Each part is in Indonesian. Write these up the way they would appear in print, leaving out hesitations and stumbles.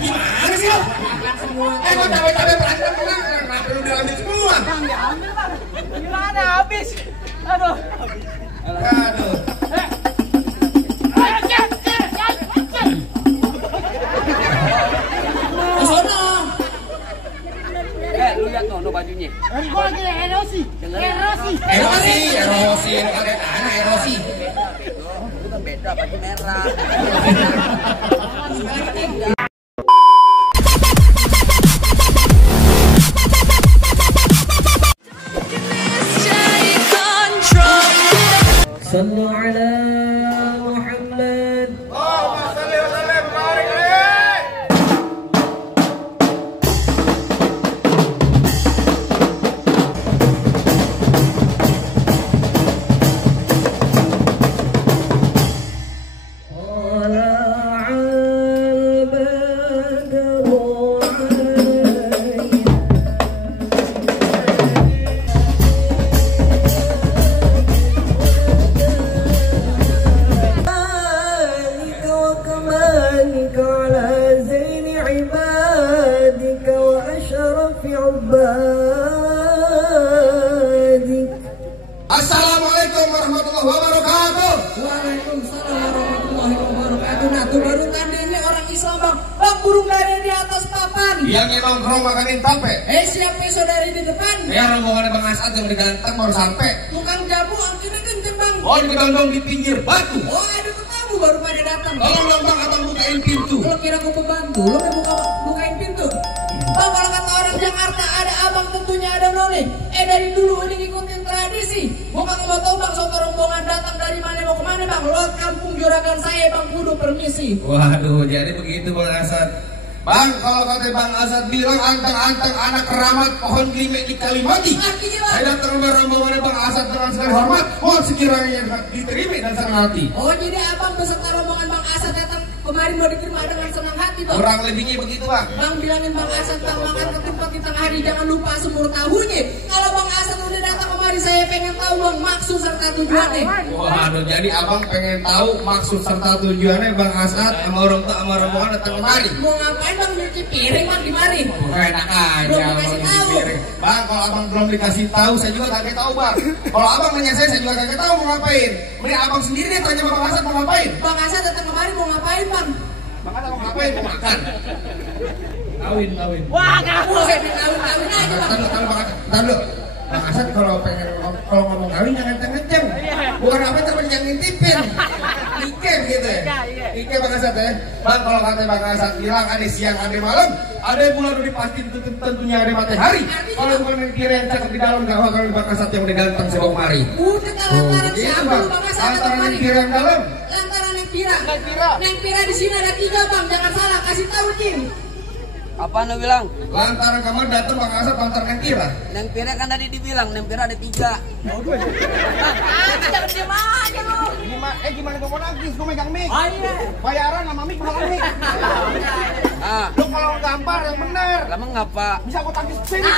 Gimana sih lo? Kok capek-capek berantem kenapa? Kenapa lu udah ambil semua? Bang, diambil bang. Gimana habis? Aduh. Aduh. Sono. Lu lihat no bajunya. Gua lagi erosi. Erosi, ada tanah erosi. Itu kan beda baju merah. Sallu ala Muhammad. Allahumma shalli wa sallim wa barik alaihi. Assalamualaikum warahmatullahi wabarakatuh. Waalaikumsalam warahmatullahi wabarakatuh. Nah, tuh baru tadi ini orang Islam bang. Bang, burung dari di atas papan. Yang nongkrong makanin tape. Siapa saudari di depan? Ya rombongan Bang Asad yang diganteng baru sampai. Tukang jamu angkinnya kenceng bang. Oh, digondong di pinggir batu. Oh, ada ketemu baru pada datang. Tolong dong Bang, abang bukain pintu. Lo kira gue pembantu, lo bukain pintu. Bang, kalau kata orang Jakarta ada abang tentunya ada noni. Dari dulu ini ngikutin tradisi. Bukan mau tahu bang, suatu rombongan datang dari mana mau kemana bang? Lewat kampung juragan saya bang, kudu permisi. Waduh, jadi begitu Bang Asad. Bang, kalau kata Bang Asad bilang anteng-anteng anak keramat pohon klimek di Kalimati. Artinya bang. Saya datang ke rombongan Bang Asad dengan segala hormat. Mohon sekiranya diterima dan senang hati. Oh, jadi abang beserta rombongan Bang Asad datang kemarin mau diterima dengan senang hati bang. Kurang lebihnya begitu Bang. Bang bilangin Bang Asad bang makan ketupat di tengah hari jangan lupa semur tahunya. Kalau Bang Asad udah datang kemari saya pengen tahu bang maksud serta tujuannya. Waduh, jadi abang pengen tahu maksud serta tujuannya Bang Asad sama orang tua sama rombongan datang kemari. Mau ngapain bang nyuci piring bang di mari? Enak aja Belum abang dikasih nyuci tahu. piring. Bang, kalau abang belum dikasih tahu saya juga kagak tahu Bang. Kalau abang nanya saya juga kagak tahu mau ngapain. Mending abang sendiri deh tanya sama Bang Asad mau ngapain. Bang Asad datang kemari mau ngapain bang? Bang Asad mau ngapain? Mau makan. Kawin. Wah kamu kawin aja bang. Tahan Bang Asad. Tahan dulu. Bang Asad kalau ngomong kawin jangan kenceng-kenceng. Bukan apa tapi jangan ngintipin. Ike gitu ya. Ike Bang Asad ya. Bang, kalau kata Bang Asad bilang ada siang ada malam, ada bulan udah pasti tentunya ada matahari. Kalau bukan yang kira yang cakep di dalam gak kalau Bang Asad yang udah ganteng sebelum mari. Udah lantaran Gitu siapa Bang. lu Bang Asad datang Antara yang kemari? kira yang dalam. Lantaran yang pira. Yang pira di sini ada 3 bang, jangan salah kasih tahu Kim. Apa lu bilang? Lantaran kamu datang Bang Asad lantaran yang kira. Neng Pira kan tadi dibilang, Neng Pira ada 3. Jangan diem aja lu. Gimana gue mau nangis? Gue megang mic. Oh iya. Bayaran sama mic mahal mic. Ah, Lu kalau gampar yang bener. lama ngapa? Bisa gue tangkis sini.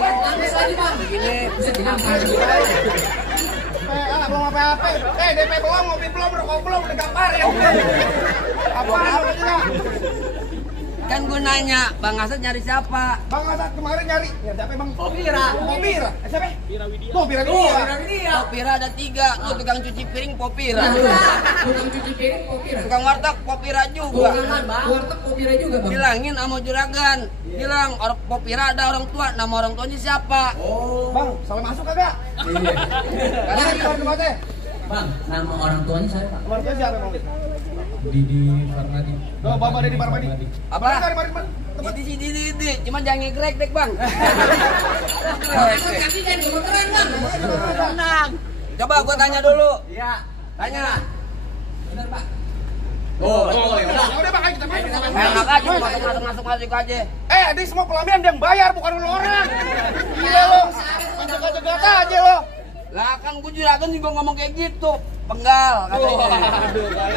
Tangis lagi bang. Begini. Bisa dinampar. Belum apa-apa. DP belum, mobil belum, rokok belum, udah gampar ya. Apa Kan gue nanya, Bang Asad nyari siapa? Bang Asad kemarin nyari siapa Bang? Popira. Siapa? Pira Widya. Popira ada 3, lu tukang cuci piring Popira. Tukang cuci piring Popira. Tukang warteg Popira juga. Warteg Popira juga bang. Bilangin sama juragan, bilang orang Popira ada orang tua, nama orang tuanya siapa? Bang, salah masuk kagak? Kagak di tempatnya. Bang, nama orang tuanya saya Pak. Keluarga siapa Bang? Didi Farmadi. Oh, Bapak Dedi Parmadi. Apa? Mari. Di, cuman jangan ngegrek dek bang. Asad kaki jangan gemeteran bang. Tenang. Coba gue tanya dulu. Iya. Tanya. Benar pak. Oh, Udah Bang, kita main. enak aja, masuk aja. Ini semua pelaminan yang bayar bukan lu orang. Gila lo. Masuk aja lo. Lah kan gue juragan juga ngomong kayak gitu. Penggal katanya.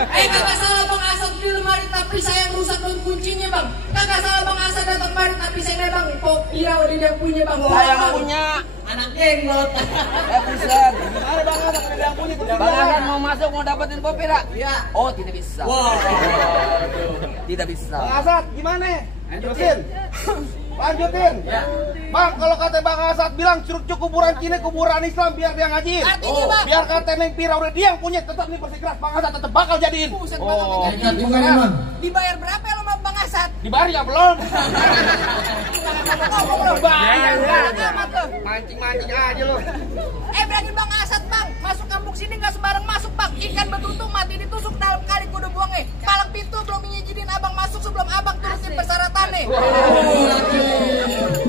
Kagak salah bang Asad di lemari tapi saya yang rusak dan kuncinya bang. Kagak salah bang Asad datang kemari tapi saya bang Popira udah yang punya bang. Saya yang punya. Anak jenggot. Buset. Gimana Bang Asad udah yang punya? Bang Asad mau masuk mau dapetin Popira? Iya. Oh tidak bisa. Wow. Tidak bisa. Bang Asad, gimana? Lanjutin. Lanjutin. Ya. Bang, kalau kata Bang Asad bilang curug kuburan Cina, kuburan Islam biar dia ngaji. Artinya, Bang? Biar kata Neng Pira udah dia yang punya, tetap nih bersikeras Bang Asad tetap bakal jadiin. Buset, bakal jadi. Ikat juga nih Bang. Dibayar berapa ya lo sama Bang Asad? Dibayar ya belum? Ngomong lo. Bayar kan? Amat lo. Mancing-mancing aja lo. Bilangin Bang Asad, Bang. Masuk kampung sini nggak sembarang masuk, Bang. Ikan betutu mati ditusuk dalam kali kudu buangnya. Palang pintu belum ngizinin abang masuk sebelum abang turutin persyaratannya.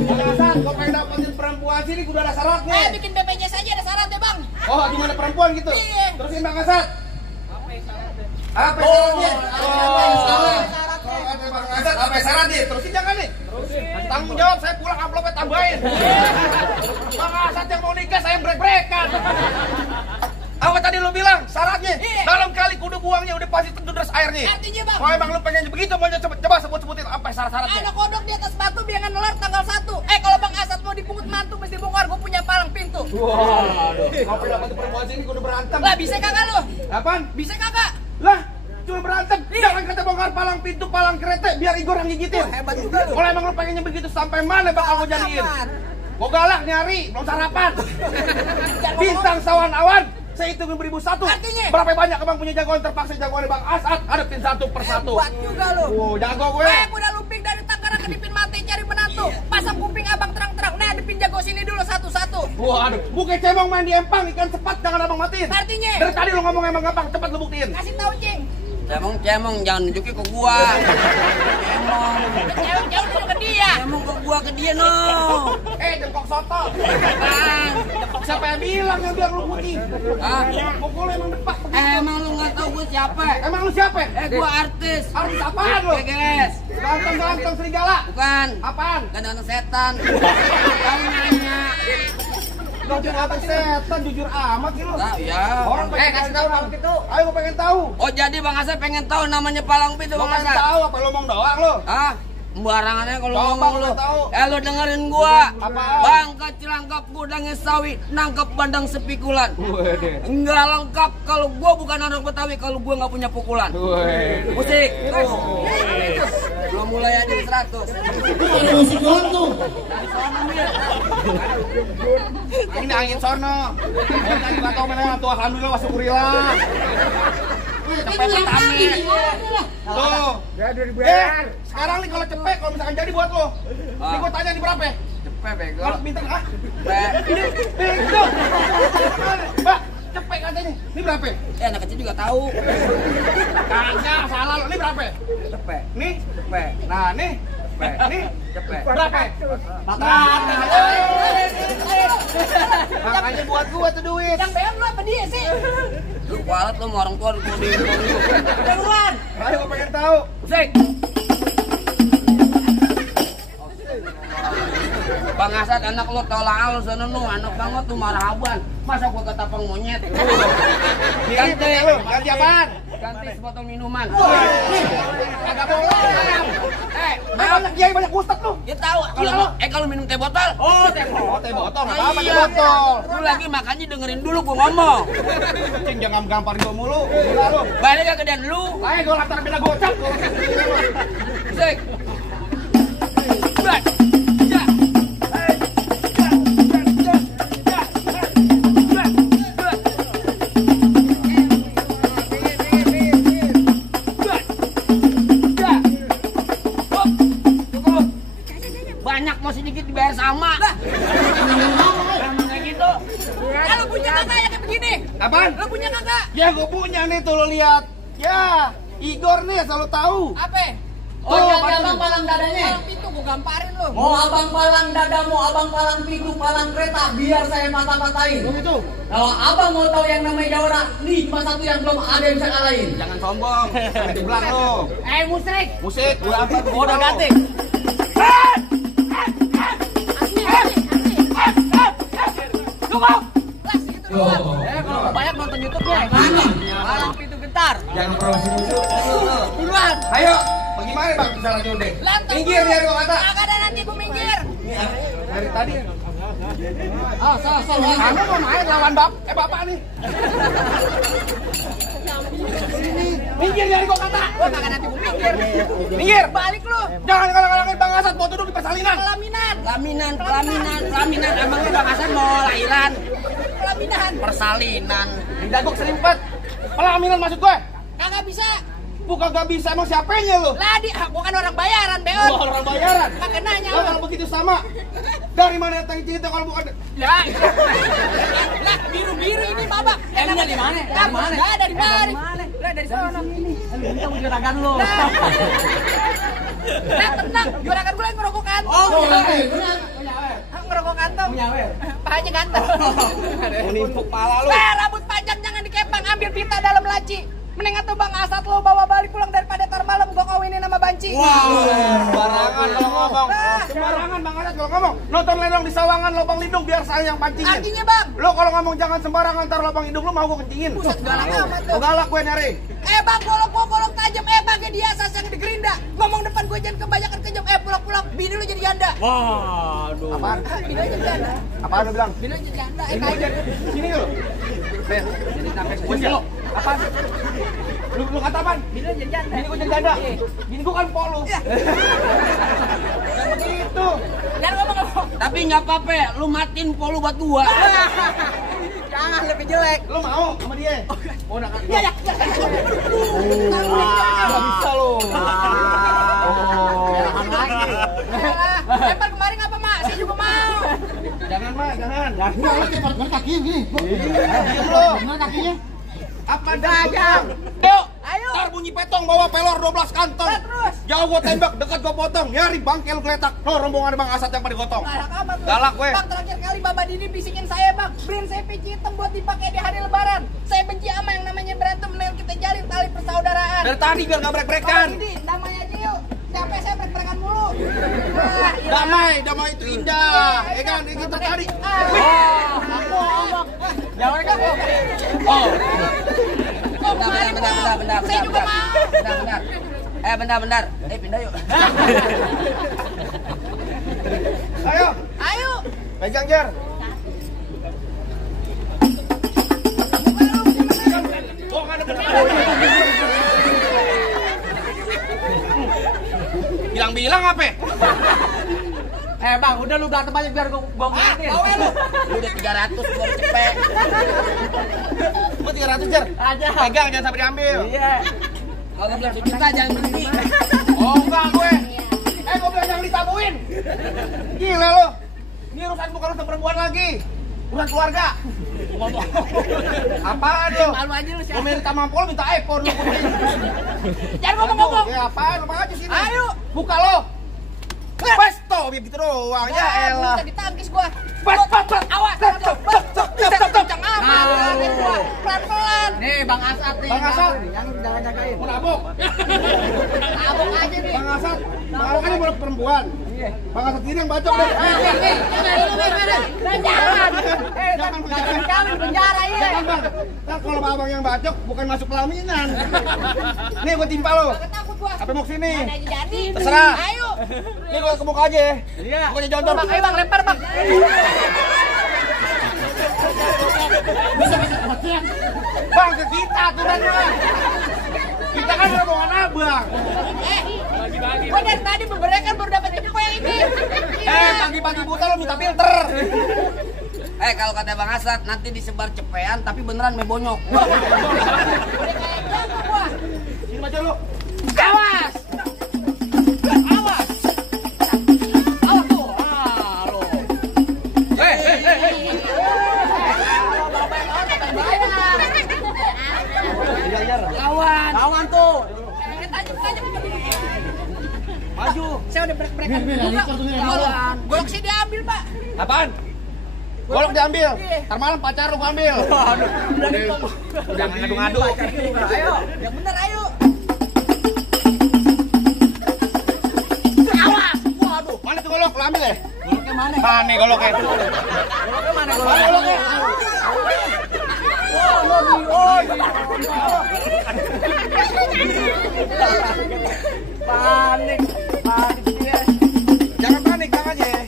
Bang Asad, kau pengen dapetin perempuan sini udah ada syaratnya. Bikin BPJS aja ada syaratnya, Bang. Oh, gimana perempuan gitu? Iya. Terusin Bang Asad. Apa syaratnya? Kalau kata Bang Asad, apa syaratnya? Terusin jangan nih. Kasih tanggung jawab, saya pulang amplopnya tambahin. Bang Asad yang mau nikah, saya brek-brekan. Apa tadi lu bilang? Syaratnya? Iya. Dalam kali kudu buangnya udah pasti tentu deras airnya. Artinya, Bang? Kalau emang lu pengen begitu, mau coba sebut-sebutin apa syarat-syaratnya? Anak kodok di atas batu biarkan nelar tanggal 1. Kalau Bang Asad mau dipungut mantu mesti bongkar, gue punya palang pintu. Waduh, kalau dapat perempuan sini kudu berantem. Lah bisa kagak lo? Apaan? Bisa kagak? Lah, cuma berantem. Jangan kata bongkar palang pintu, palang kereta, biar Igor yang gigitin. Hebat juga lo. Kalau emang lu pengennya begitu, sampai mana bakal gue jadiin? Gue galak nyari, belum sarapan. Bintang sawan awan, saya hitung 1001. Artinya? Berapa banyak abang punya jagoan terpaksa jagoan Bang Asad, hadapin satu persatu. Hebat juga lo. Jago gue. Udah lumping dari Tangerang ke Dipin Mati cari menantu. Pasang kuping abang terang-terang. Nah, Dipin jago sini dulu satu-satu. Waduh, bukan cemong main di empang, ikan cepat jangan abang matiin. Artinya? Dari tadi lu ngomong emang gampang, cepat lu buktiin. Kasih tahu, Cing. Cemong jangan nunjukin ke gua. Cemong. Jauh dulu ke dia. Cemong ke gua ke dia no. Jengkok soto. Bang. Siapa yang bilang yang biar lu putih? Ah, Pokoknya emang depak. emang lu nggak tahu gua siapa? Emang lu siapa? Gua artis. Artis apaan lu? Geges. Ganteng-ganteng serigala. Bukan. Apaan? Kadang-kadang setan. Kamu nanya. Ganteng setan, jujur amat sih lu. Tahu ya. Orang pengen Kasih tahu tahu. Bang itu. Ayo gua pengen tahu. Oh jadi Bang Asad pengen tahu namanya palang pintu Gua Bang pengen Asad. tahu apa lu ngomong doang lu? Ah, sembarangannya kalau Coba ngomong gua lu. tahu. Lu dengerin gua. Apaan? Bangka cilangkap gudangnya sawi, nangkep bandang sepikulan. Wede. Enggak lengkap kalau gua bukan orang Betawi kalau gua nggak punya pukulan. Musik. Tuh. Belum mulai aja di 100. Ada musik doang tuh. Dari sono Mir. Ini angin sono. Saya tadi enggak tahu mana tuh alhamdulillah wa syukurillah. Cepet petani. Tuh. Sekarang nih kalau cepet kalau misalkan jadi buat lo. Ini gua tanya nih berapa? Cepet bego. Kalau bintang Cepet. ini bego. Mbak, cepet katanya. Ini berapa? Anak kecil juga tahu. Kagak salah lo. Ini berapa? Cepet. Nih. Cepet. Nah, nih. Cepet. Nih. Cepet. Berapa? Makanya buat gua tuh duit. Yang bayar lu apa dia sih? Lu kualat lu sama orang tua gua di Duluan. Ayo gua pengen tahu. Musik. Bang Asad anak lu tolak lu sana nu, anak banget tuh marhaban. Masa gua ketapang monyet. Ganti. Ganti apaan? Ganti sebotol minuman. Agak boleh. Banyak kiai banyak ustad lu. Dia tahu kalau minum teh botol. Oh, teh botol. Enggak apa-apa teh Iya. botol. Lu lagi makanya dengerin dulu gua ngomong. Cing jangan gampar gua mulu. Gila lu. Balik ke gedean lu. Ayo gua lantar bela gocap. Musik. Buat. Banyak mau sedikit dibayar sama. Kayak gitu. Lu punya kakak yang kayak begini? Apaan? Lu punya kakak? Ya gua punya nih tuh lo lihat. Ya, Igor nih selalu tahu. Apa? Oh, jadi pasti. abang palang dadanya. Palang pintu gua gamparin lu. Mau abang palang dada, mau abang palang pintu, palang kereta, biar saya mata-matain. Begitu. Kalau abang mau tahu yang namanya Jawara, nih cuma satu yang belum ada yang bisa kalahin. Jangan sombong. Di belakang lo. Musik. Musik, gua Udah ganti. Kalau banyak nonton YouTube-nya. Palang pintu gentar. Jangan promosi musuh. Duluan. Ayo, bagaimana Bang bisa lanjut deh? Lantang Minggir dulu. biar gua kata. Kagak ada nanti gua minggir. Dari tadi. Salah. Kamu mau main lawan bapak nih. Minggir dari gua kata. Gua kagak nanti gua minggir. Minggir. Balik lu. Jangan kalahkan Bang Asad, mau duduk di persalinan. Pelaminan. Emangnya Bang Hasan mau lahiran? Pelaminan. Persalinan. Dagok serimpet. Pelaminan maksud gue. Kagak bisa. Bukan gak bisa, emang siapanya lu? Lah, gua kan orang bayaran, Beon. Oh, orang bayaran. Pakai nanya. Lah kalau begitu sama. Dari mana datang cerita kalau bukan? Lah, biru-biru ini babak. Emangnya di mana? Dari mana? Lah, dari mari. Lah, dari sana. Kita mau juragan lu. Nah, tenang. Juragan gue lagi ngerokok kantong. Oh, ngerokok kantong. punya awer. Pahanya ganteng. Menimpuk pala lu. Rambut panjang jangan dikepang, ambil pita dalam laci. Mending atau Bang Asad lo bawa balik pulang daripada tar malam gua kawinin sama Banci. Sembarangan kalau ngomong. Sembarangan Bang Asad kalau ngomong. Nonton ledong di sawangan lubang lindung biar saya yang pancingin. Artinya Bang. Lo kalau ngomong jangan sembarangan ntar lubang hidung lo mau gua kencingin. Buset galak amat tuh. Galak gue nyari. Bang, bolok tajam. Bang, dia sasang di gerinda. Ngomong depan gue jangan kebanyakan kejam. Pulang-pulang bini lu jadi janda. Waduh. Apaan? Bini lu jadi janda. Apaan lo bilang? Bini lu jadi janda. Sini lo. Jadi sampai kunci lo. Apaan? Lu kata apaan? Bini lu jadi janda. Bini gue jadi janda. Bini gue kan polu. Jangan begitu. Jangan ngomong. Tapi nggak apa-apa, lu matiin polu buat gua. Jangan lebih jelek. Lu mau sama dia? Oh, udah kan. Ya. Enggak bisa lo. Lempar kemarin apa, Mak? Saya juga mau. Jangan, Mak, jangan. Jangan cepat kan kakinya gini. Diam lo. Gimana kakinya? Apa dagang? Yuk, ayo. Ntar bunyi petong bawa pelor 12 kantong. Terus. Jauh gua tembak, dekat gua potong. Nyari bangkel geletak. No, rombongan Bang Asad yang pada gotong. Galak amat lu. Galak gue. Bang, terakhir kali Baba Didi bisikin saya, Bang. Beliin saya peci hitam buat dipakai di hari lebaran. Saya benci sama yang namanya berantem. Mendingan kita jalin tali persaudaraan. Dari tadi biar nggak brek-brekan. Didi, damai aja yuk. Capek saya brek-brekan mulu. Nah, Damai itu indah. Kan, itu tadi. Jangan enggak kok. Oh. Bentar. Saya juga mau. Bentar. Pindah yuk. Ayo, Ayo. pegang Jar. Oh, nggak ada benar. Bilang-bilang apa? Bang, udah lu berantem aja biar gua ngertiin. Bawa lu. Lu udah 300 gua cepet. Gua 300 Jar. Aja. Pegang jangan sampai diambil. Iya. Kalau bilang sejuta jangan berhenti. Oh, enggak gue. Gue bilang jangan ditabuin. Gila lo. Ini urusan bukan urusan perempuan lagi. Urusan keluarga. Ngomong. Apaan lo? Malu aja lu sih. Gue minta mampol minta iPhone lo. Jangan ngomong-ngomong. Ya apaan? Lu aja sini. Ayo. Buka lo. Pesto gitu doang. Ya elah. Bisa ditangkis gua. Pas. Awas. Kencang amat. Pelan-pelan. Nih, Bang Asad nih. Bang Asad. Jangan jagain. Mau nabok. Tabok aja nih. Bang Asad. Bang Asad kan ini buat perempuan. Bang Asad sendiri yang bacok deh. Jangan penjara ya. Jangan bang. Ntar kalau abang yang bacok bukan masuk pelaminan. Nih gue timpa lo. Takut gua. Apa mau kesini? Ada aja jadi. Terserah. Ayo. Nih gue ke muka aja. Iya. Pokoknya jontor. Ayo Bang, lempar Bang. Bang ke kita tuh kan bang. Kita kan rombongan abang. Gua dari tadi beberekan baru dapat info yang ini. Pagi-pagi buta lo minta filter. Kalau kata Bang Asad nanti disebar cepean tapi beneran me bonyok. Sini baca lo. Awas. Awas. Awas tuh. Lo. Lawan tuh. Tajam. Maju. Saya udah break-breakan. Lawan. Golok sih diambil, Pak. Apaan? Golok diambil. Ntar malam pacar lu gua ambil. Udah ngadu-ngadu. Ayo, yang bener ayo. Awas. Waduh, mana tuh golok? Lu ambil ya? Goloknya mana? Mana goloknya? Goloknya mana? Mana goloknya? Panik dia. Jangan panik, jangan aja.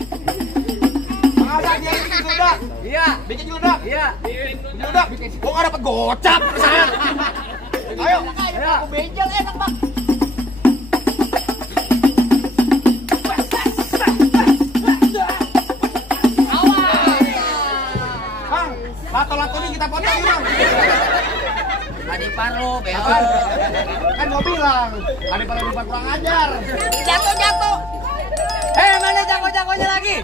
Masa dia bikin geledak? Iya. Bikin geledak? Iya. Geledak? Gua nggak dapet gocap. Ayo. Aku bejel enak, Bang. Oh, beon. Kan gua bilang, ada pada lupa kurang ajar. Jatuh. Mana jago-jagonya lagi?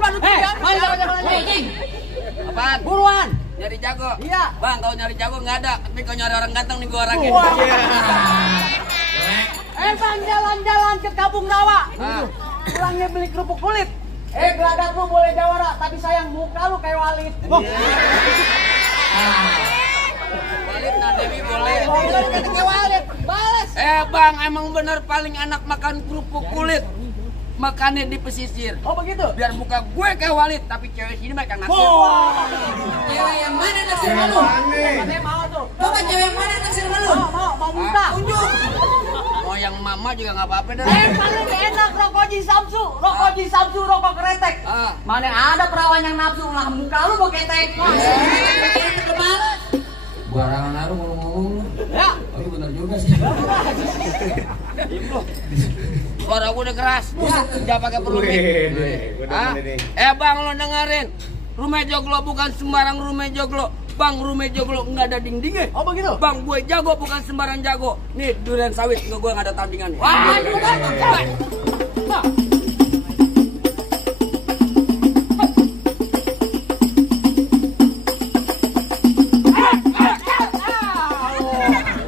Mana jago-jagonya lagi? Apaan? Buruan. Nyari jago? Iya. Bang, kalau nyari jago nggak ada. Tapi kalau nyari orang ganteng nih gua orangnya. Bang, jalan-jalan ke Kampung Rawa. Ah. Pulangnya beli kerupuk kulit. Gelagat lu boleh jawara, tapi sayang muka lu kayak Walid. Walid Nadewi boleh. Kayak Walid, balas. Bang, emang bener paling enak makan kerupuk kulit. Makannya di pesisir. Oh begitu? Biar muka gue kayak Walid, tapi cewek sini mah kayak naksir. Cewek yang mana naksir malu? Katanya mau tuh. Bukan cewek yang mana naksir malu? Mau minta. Tunjuk. Mau yang mama juga nggak apa-apa deh. Paling enak rokok Ji Samsu, rokok kretek. Mana ada perawan yang nafsu lah muka lu mau ketek. Barangan aru ngomong-ngomong. Ya. Oh, benar juga sih. Suara gue udah keras. Jangan pakai perlumit. Bang, lo dengerin. Rumah joglo bukan sembarang rumah joglo. Bang, rumah joglo nggak ada dindingnya. Oh begitu? Bang, gue jago bukan sembarang jago. Nih, durian sawit gue nggak ada tandingannya. Wah,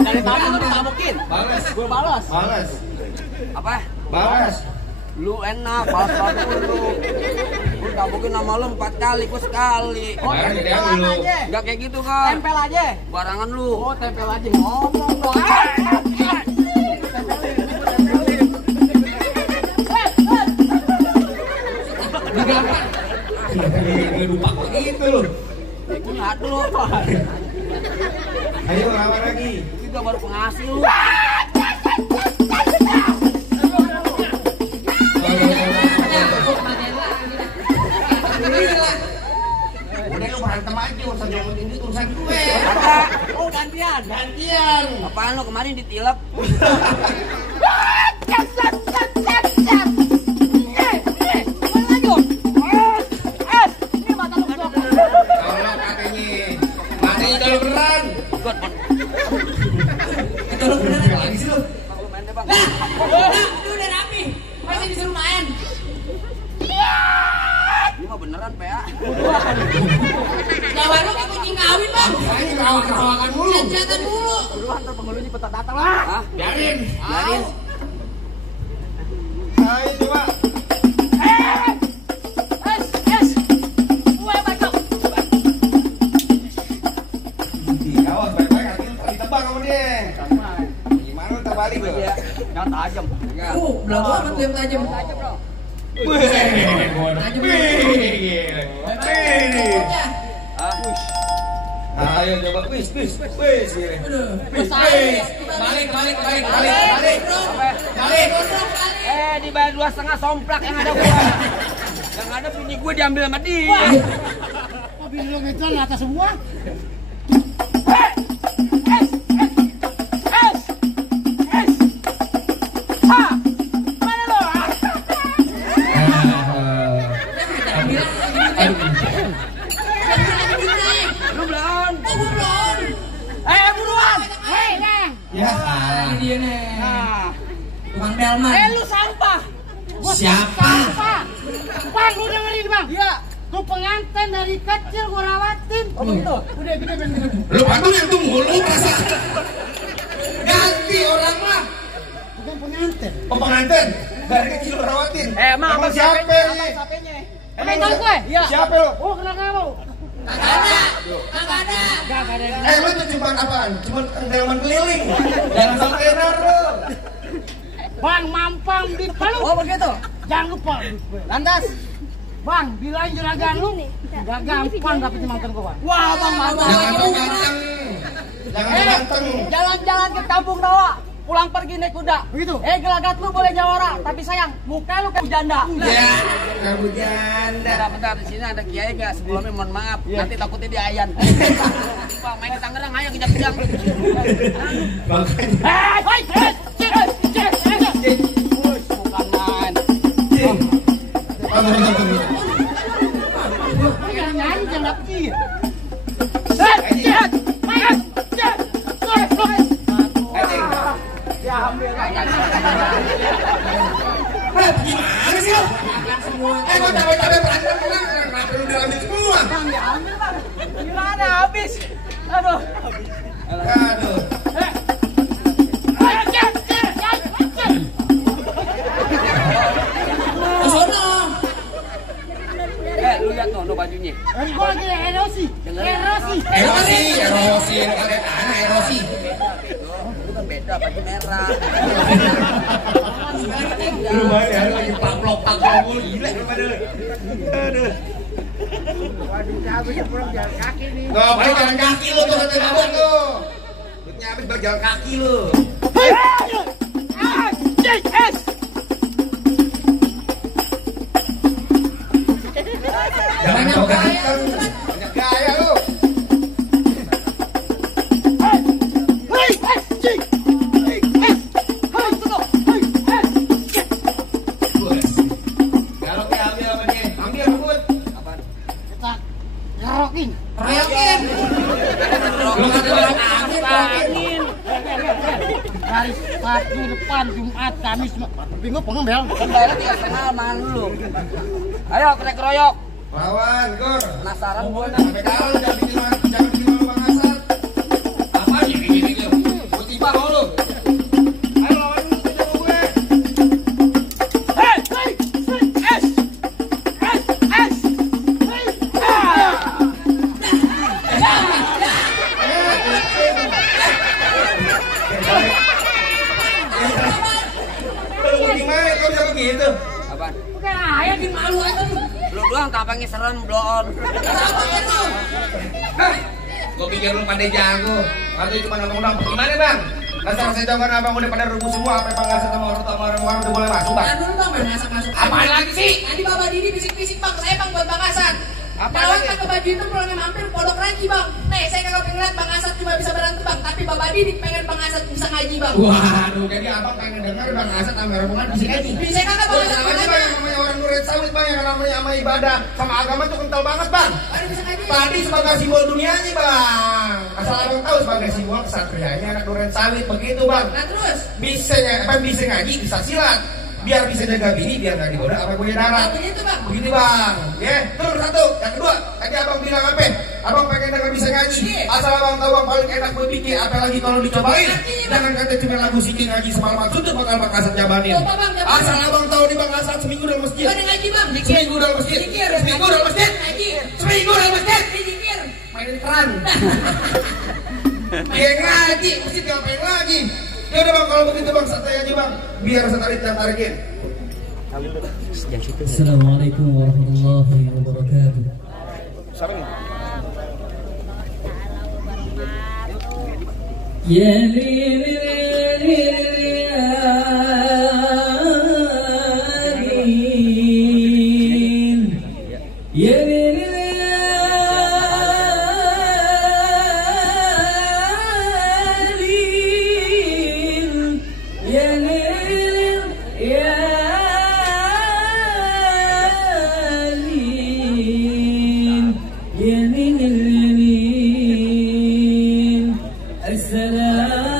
dari tamu lu ditamukin. Balas. Gue balas. Balas. Apa? Balas. Lu enak, balas lu. Gue tamukin nama lu 4 kali, gue sekali. Oh, tempelan aja. Nggak kayak gitu kan? Tempel aja. Barangan lu. Oh, tempel aja. Ngomong dong. Lupa begitu loh. Gue nggak dulu. Ayo lawan lagi. Kita baru penghasil lu. Udah lu berantem aja, urusan nyomot ini urusan gue. Oh, gantian. Apaan lu kemarin ditilap? Katanya kalau beneran. Kalau beneran lagi sih lu. Main deh, Bang. Lu udah rapi. Masih disuruh main. Ini mah beneran, PA. Jawa lu kayak kucing kawin, Bang. Ini kerawakan mulu. Jatuh dulu. Duluan ntar pengeluarnya petat datang lah. Hah? Biarin. Ayo coba. Awas baik-baik nanti lu ditebang sama dia. Gimana lu terbalik lu? Jangan tajam. Belum amat yang tajam. Ayo coba wis. Balik. Dibayar 2,5 somplak yang ada gua. Yang ada bini gue diambil sama dia. Kok bini lo ngejual atas semua? Lu belum. Buruan. Ya. Ini dia nih. Bang Delman. Lu sampah. Siapa? Bang, lu dengerin bang. Iya. Tuh pengantin dari kecil gua rawatin. Oh begitu. Udah gede bener. Lu bantuin yang tunggu lu merasa. Ganti orang mah. Bukan pengantin. Oh pengantin. Dari kecil lu rawatin. Emang Emang apa siapa siapanya? ini? Sapenya. Emang tahu gue? Iya. Siapa lu? Oh, kenal lu? Kagak ada. Gak ada. Lu tuh cuma apaan? Cuma delman keliling. Jangan sampai enar lu. Bang mampang di Palu. Oh begitu. Jangan lupa. Lantas. Bang, bilangin juragan lu. Gak gampang dapetin mantan gua. Bang. Wah, Bang mantap. Jangan so ganteng. Jangan ganteng. Jalan-jalan ke Kampung Rawa. Pulang pergi naik kuda. Begitu. Gelagat lu boleh jawara, tapi sayang muka lu kayak janda. Ya, kamu janda. Bentar, di sini ada kiai nggak? Sebelumnya mohon maaf, nanti takutnya dia ayan. Pak, main di Tangerang, ayo kejap-kejap. Bukan main. Jangan nyanyi, jangan dapet. Gimana sih lo? Gua capek-capek berantem menang, kenapa lu diambil semua? Bang, diambil bang. Gimana habis? Aduh. Aduh. Lu lihat no bajunya. Gua lagi erosi. Erosi. Erosi, lu ada tanah erosi. Lu kan beda baju merah. Lu mana lagi paklok mulu gila lu pada. Aduh. Habisnya pulang jalan kaki nih. Ngapain jalan kaki lu tuh kata mabok tuh. Duitnya habis berjalan kaki lu. Jangan jauh ganteng, banyak gaya lu. Kalau kayak ambil apa dia? Ambil apa buat? Kita ngerokin. Lu kata orang angin. Hari Sabtu depan, Jumat, Kamis, Minggu pengembel. Bayar 3,5 mangan lu. Ayo kita keroyok. Lawan, Gor. Penasaran gua nih. Sampai kalau jangan bikin malu Bang Hasan. Apa gini lu? Gua tiba mau lu. Ayo lawan lu sama gue. Lu gimana kau bisa begitu? Apaan? Bukan ayah di malu aja. Lu doang tampangnya serem, blow on. Hah? Gua pikir lu pada jago. Atau cuma ngomong-ngomong. Gimana, Bang? Rasa saya jawaban abang udah pada rubuh semua. Apa Bang Hasan sama orang udah boleh masuk, Bang? Nah dulu bang, main masuk-masuk. Apaan lagi sih? Tadi Bapak Didi bisik-bisik bang, saya bang buat Bang Hasan. Apa Lawan lagi? pakai baju itu pulangnya mampir pondok lagi bang. Nih saya kagak pengen lihat Bang Hasan cuma bisa berantem bang, tapi Bapak Didi pengen Bang Hasan bisa ngaji bang. Waduh, jadi abang pengen denger Bang Hasan sama rombongan bisik aja. Bisa kagak Bang Hasan Sama aja Bang, yang namanya orang Nuret Sawit Bang, yang namanya sama ibadah sama agama tuh kental banget Bang. Aduh bisa ngaji. Tadi sebagai simbol dunianya Bang. Asal abang tahu sebagai simbol kesatrianya anak Nuret Sawit begitu Bang. Nah terus. Bisa ngaji, bisa silat. Biar bisa jaga bini, biar nggak digoda apa punya Nah darat. begitu bang. Begitu Bang. Ya, terus satu. Yang kedua, tadi abang bilang apa? Abang pengen denger bisa ngaji. Iya. Asal abang tahu yang paling enak berpikir, apalagi kalau dicobain. Jangan kata cuma lagu sikit ngaji semalam tutup bakal Bang Hasan jabanin. Coba, Bang, jabanin. Asal abang tahu di Bang Hasan seminggu dalam masjid. Ada ngaji bang. Seminggu dalam masjid. Zikir. Seminggu dalam masjid. Ngaji. Seminggu dalam masjid. Zikir. Mainin keran. Dia ngaji, masjid ngapain lagi? Ya udah Bang, kalau begitu Bang santai aja Bang. Biar setarik dan tarikin. Assalamualaikum warahmatullahi wabarakatuh. Ya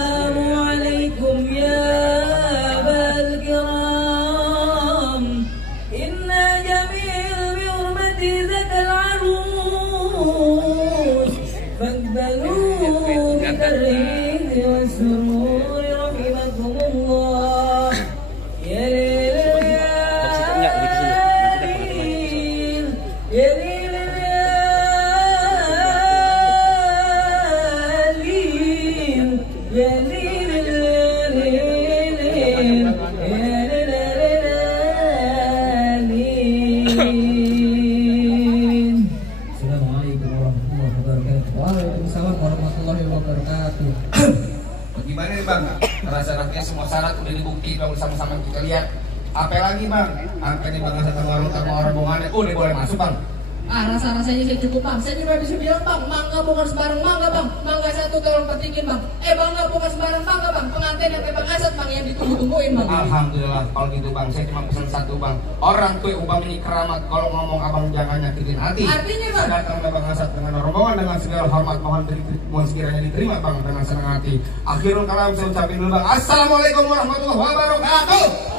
Assalamualaikum ya abal kiram. Inna jamil bi hurmati zakal arus. Faqbalu bi tarhib wa surur rahimakumullah. Ya Waalaikumsalam warahmatullahi wabarakatuh. Bagaimana nih Bang? Syaratnya semua syarat udah dibukti kalau sama-sama kita lihat. Apa lagi Bang? Apa nih Bang Hasan sama orang bongannya? Udah boleh masuk Bang. Rasa-rasanya saya cukup bang. Saya juga bisa bilang bang, mangga bukan sembarang mangga bang. Mangga satu tolong pentingin bang. Bangga bukan sembarang mangga bang. Pengantin konten yang Bang Asad Bang yang ditunggu-tungguin Bang. Alhamdulillah kalau gitu Bang, saya cuma pesan satu Bang. Orang tua umpamanya keramat, kalau ngomong abang jangan nyakitin hati. Artinya Bang, Datang Bang Asad dengan rombongan dengan segala hormat, mohon sekiranya diterima Bang dengan senang hati. Akhirul kalam saya ucapin dulu Bang. Assalamualaikum warahmatullahi wabarakatuh.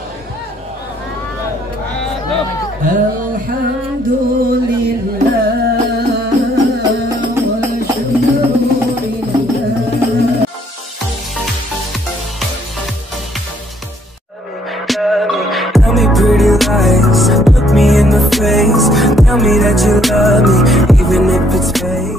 Alhamdulillah.